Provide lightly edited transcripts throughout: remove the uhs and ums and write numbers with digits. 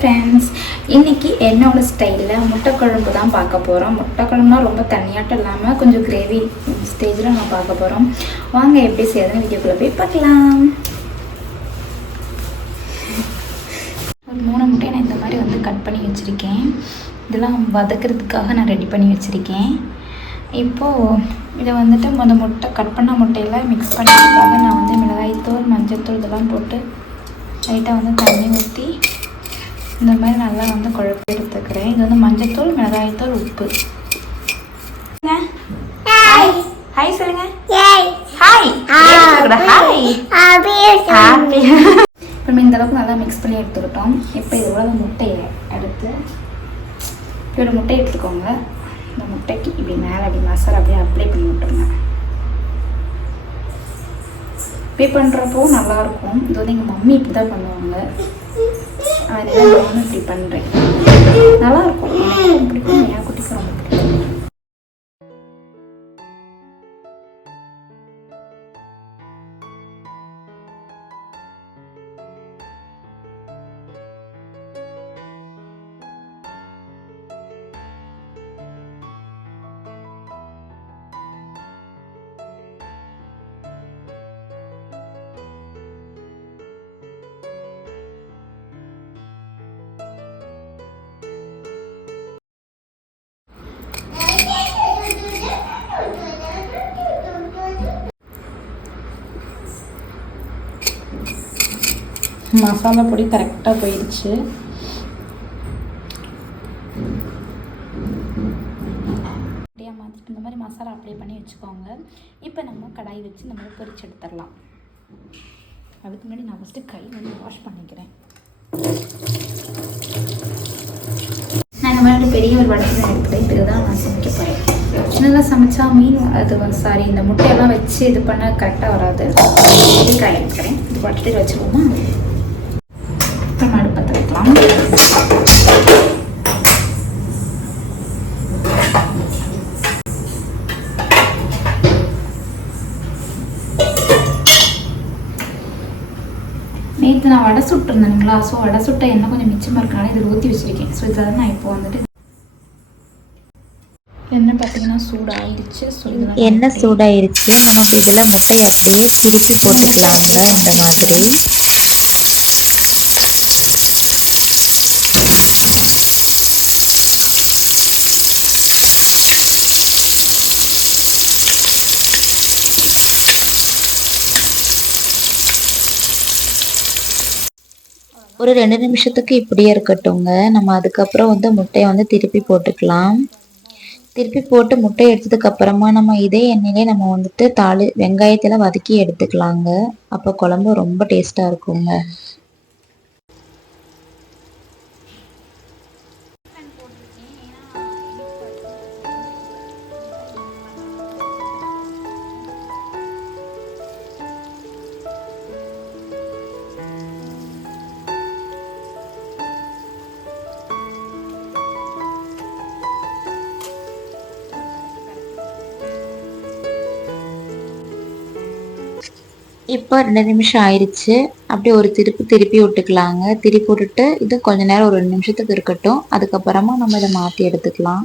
Friends, இன்றைக்கி என்னோடய ஸ்டைலில் முட்டை குழம்பு தான் பார்க்க போகிறோம். முட்டை குழம்புனா ரொம்ப தனியாட்டம் இல்லாமல் கொஞ்சம் கிரேவி ஸ்டேஜில் நம்ம பார்க்க போகிறோம். வாங்க எப்படி செய்யறதுன்னு வீடியோக்குள்ளே போய் பார்க்கலாம். ஒரு 3 முட்டையை நான் இந்த மாதிரி வந்து கட் பண்ணி வச்சுருக்கேன். இதெல்லாம் வதக்கிறதுக்காக நான் ரெடி பண்ணி வச்சுருக்கேன். இப்போது இதை வந்துட்டு அந்த முட்டை கட் பண்ண முட்டையில் மிக்ஸ் பண்ணுறதுக்காக நான் வந்து மிளகாய்த்தூள், மஞ்சள்தூள் இதெல்லாம் போட்டு லைட்டாக வந்து தண்ணி ஊற்றி இந்த மாதிரி நல்லா வந்து குழப்பி எடுத்துக்கிறேன். இது வந்து மஞ்சள்தூள், மிளகாய்த்தூள், உப்பு. ஹாய் ஹாய் சொல்லுங்க. Hi hi. இப்போ இந்த அளவுக்கு நல்லா மிக்ஸ் பண்ணி எடுத்துக்கிட்டோம். இப்போ இதோட முட்டையை எடுத்து ஒரு முட்டையை எடுத்துக்கோங்க. இந்த முட்டைக்கு இப்படி மேலே அப்படி மசாலா அப்படியே அப்ளை பண்ணி விட்டுருங்க. அப்ளை பண்ணுறப்போ நல்லாயிருக்கும். இது வந்து எங்கள் மம்மி இப்படி தான் பண்ணுவாங்க. அதனால நானும் இப்படி பண்ணுறேன். நல்லாயிருக்கும். எனக்கு பிடிக்கும். என் குட்டிக்கு ரொம்ப பிடிக்கும். மசாலா பொடி கரெக்டாக போயிடுச்சு. அப்படியே மாற்றிட்டு இந்த மாதிரி மசாலா அப்ளை பண்ணி வச்சுக்கோங்க. இப்போ நம்ம கடாய் வச்சு இந்த மாதிரி பொரிச்சு எடுத்துடலாம். அதுக்கு முன்னாடி நான் ஃபஸ்ட்டு கை வந்து வாஷ் பண்ணிக்கிறேன். நான் இந்த மாதிரி பெரிய ஒரு வடத்தில் எடுத்துகிட்டேன். இதுக்கு தான் நான் சமைக்க போகிறேன். சின்னதாக சமைச்சா மீன் அது இந்த முட்டையெல்லாம் வச்சு இது பண்ண கரெக்டாக வராது. இது காய் எடுத்துக்கிறேன். இது வடத்தில் வச்சுக்கோமா. அடுப்பு பற்ற வைக்கலாம். நேற்று நான் வடை சுட்டுருந்தேனுங்களா. ஸோ வடை சுட்ட எண்ணெய் கொஞ்சம் மிச்சமாக இருக்கனால இதில் ஊற்றி வச்சுருக்கேன். ஸோ இதில் நான் இப்போ வந்துட்டு எண்ணெய் பார்த்தீங்கன்னா சூடாகிடுச்சு. ஸோ இதெல்லாம் எண்ணெய் சூடாயிருச்சு. நம்ம இதில் முட்டையை அப்படியே திருப்பி போட்டுக்கலாங்க. இந்த மாதிரி ஒரு 2 நிமிஷத்துக்கு இப்படியே இருக்கட்டும்ங்க. நம்ம அதுக்கப்புறம் வந்து முட்டையை வந்து திருப்பி போட்டுக்கலாம். திருப்பி போட்டு முட்டையை எடுத்ததுக்கு அப்புறமா நம்ம இதே எண்ணெயிலே நம்ம வந்துட்டு வெங்காயத்தில் வதக்கி எடுத்துக்கலாங்க. அப்போ குழம்பு ரொம்ப டேஸ்ட்டாக இருக்குங்க. இப்போ 2 நிமிஷம் ஆயிடுச்சு. அப்படியே ஒரு திருப்பி விட்டுக்கலாங்க. திருப்பி விட்டுட்டு இது கொஞ்ச நேரம் ஒரு 2 நிமிஷத்துக்கு இருக்கட்டும். அதுக்கப்புறமா நம்ம இதை மாற்றி எடுத்துக்கலாம்.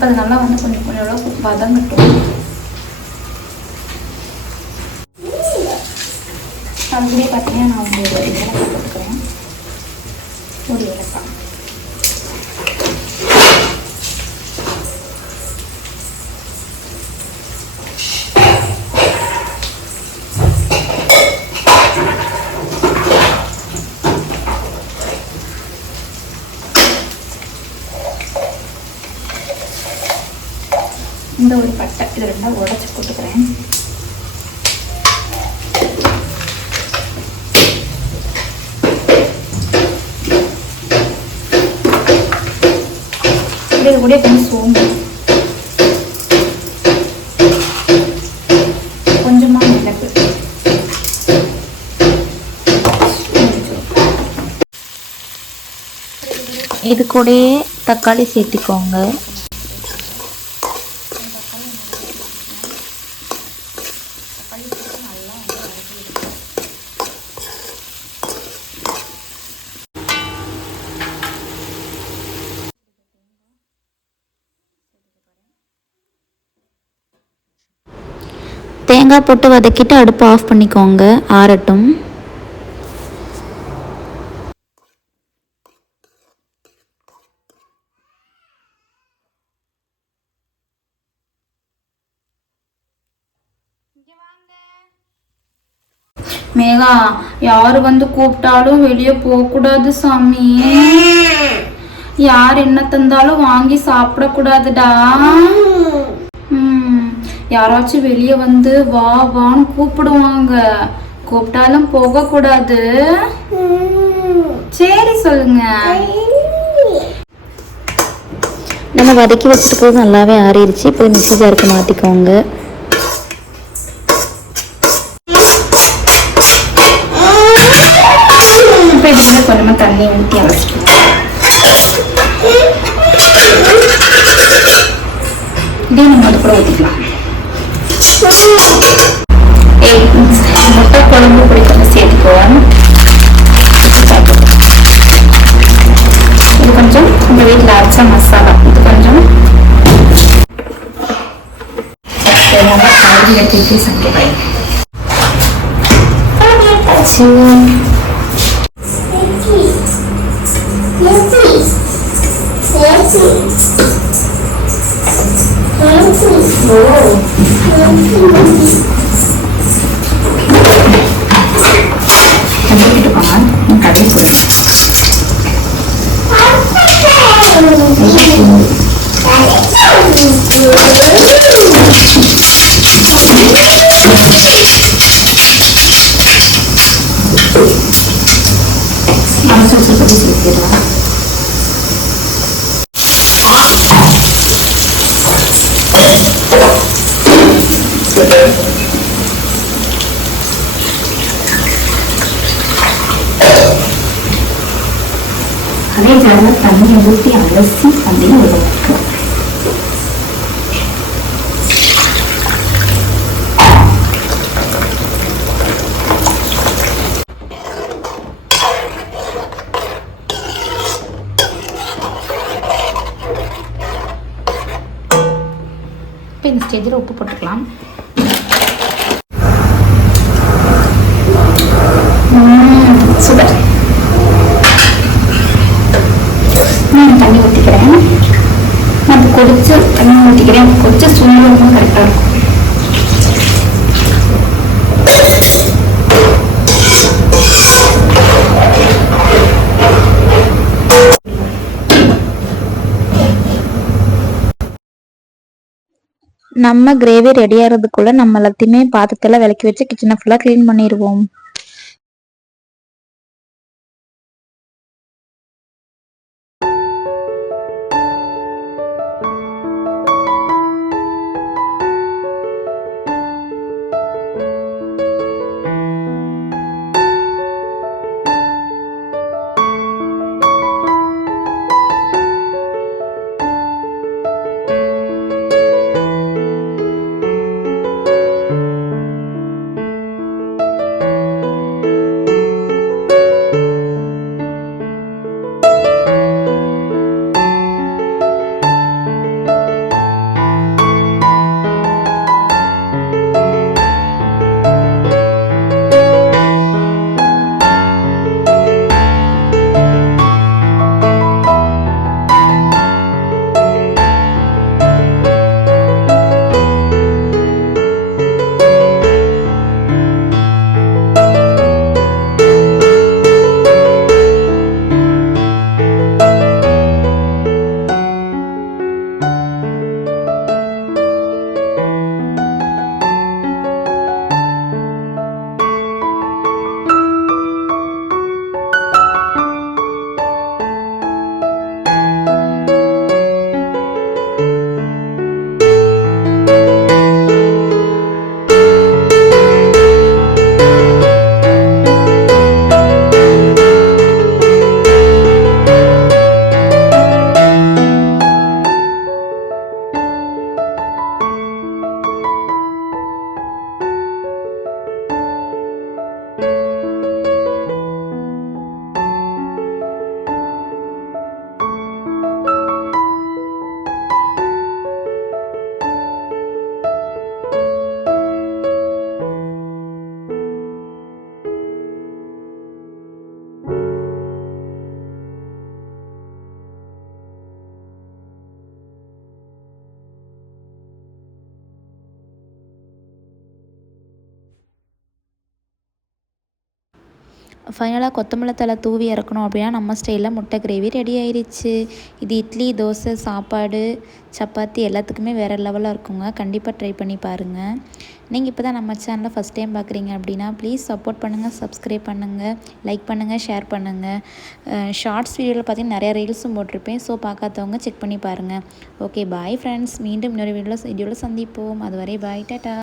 இப்போ அது நல்லா வந்து கொஞ்சம் கொஞ்சம் அளவுக்கு வதங்கட்டும். அதுலேயே பார்த்தீங்கன்னா நான் வந்து ஒரு ஏலக்காய் போட்டுக்கிறேன். ஒரு ஏலக்காய். இந்த ஒரு பட்டை இது ரெண்டாக உடச்சி போட்டுக்கிறேன். இது கூட கொஞ்சம் சோம்பு, கொஞ்சமாக மிளகு, இது கூடயே தக்காளி சேர்த்திக்கோங்க. தேங்காய் போட்டு வதக்கிட்டு அடுப்பு ஆஃப் பண்ணிக்கோங்க, ஆறட்டும். மேகா, யாரு வந்து கூப்பிட்டாலும் வெளியே போகக்கூடாது சாமி. யார் என்ன தந்தாலும் வாங்கி சாப்பிடக்கூடாதுடா. யாராச்சும் வெளியே வந்து வா வான்னு கூப்பிடுவாங்க, கூப்பிட்டாலும் போகக்கூடாது. சரி சொல்லுங்க. நம்ம வதக்கி வச்சுருக்கிறது நல்லாவே ஆறிடுச்சு. இப்போ மிக்ஸி ஜாருக்கு மாற்றிக்கோங்க. இப்போ இதில் கொஞ்சமாக தண்ணி ஊற்றி அரைச்சிக்கலாம். இதே நம்ம அது கூட ஊற்றிக்கலாம். முட்டை குழம்பு பொடி கொஞ்சம் சேர்த்துக்குவோம். இது கொஞ்சம் உங்கள் வீட்டில் அரைச்ச மசாலா, இது கொஞ்சம் நல்லா காய்கறி எடுத்துட்டு சமைக்கிறேன். அதே ஜாரில் தண்ணியை ஊற்றி அலசி தண்ணியை உருவாக்கலாம். இப்போ இந்த ஸ்டேஜில் உப்பு போட்டுக்கலாம். சூப்பர். தண்ணி ஊற்றிக்கிறேன். நான் கொதிச்சு தண்ணி ஊற்றிக்கிறேன். கொதிச்சு சூழ்நிலை கரெக்டாக இருக்கும். நம்ம கிரேவி ரெடி ஆகிறதுக்குள்ள நம்ம எல்லாத்தையுமே பாத்திரத்தில் விளக்கி வச்சு கிச்சனை ஃபுல்லாக க்ளீன் பண்ணிடுவோம். ஃபைனலாக கொத்தமல்லி தழை தூவி இறக்கணும் அப்படின்னா நம்ம ஸ்டைலில் முட்டை கிரேவி ரெடி ஆயிடுச்சு. இது இட்லி, தோசை, சாப்பாடு, சப்பாத்தி எல்லாத்துக்குமே வேறு லெவலில் இருக்குங்க. கண்டிப்பாக ட்ரை பண்ணி பாருங்கள். நீங்கள் இப்போ தான் நம்ம சேனலை ஃபஸ்ட் டைம் பார்க்குறீங்க அப்படின்னா ப்ளீஸ் சப்போர்ட் பண்ணுங்கள், சப்ஸ்கிரைப் பண்ணுங்கள், லைக் பண்ணுங்கள், ஷேர் பண்ணுங்கள். ஷார்ட்ஸ் வீடியோவில் பார்த்தீங்கன்னா நிறையா ரீல்ஸும் போட்டிருப்பேன். ஸோ பார்க்காதவங்க செக் பண்ணி பாருங்கள். Okay, bye friends. மீண்டும் இன்னொரு வீடியோவில் சந்திப்போம். அதுவரை பாய், டாட்டா.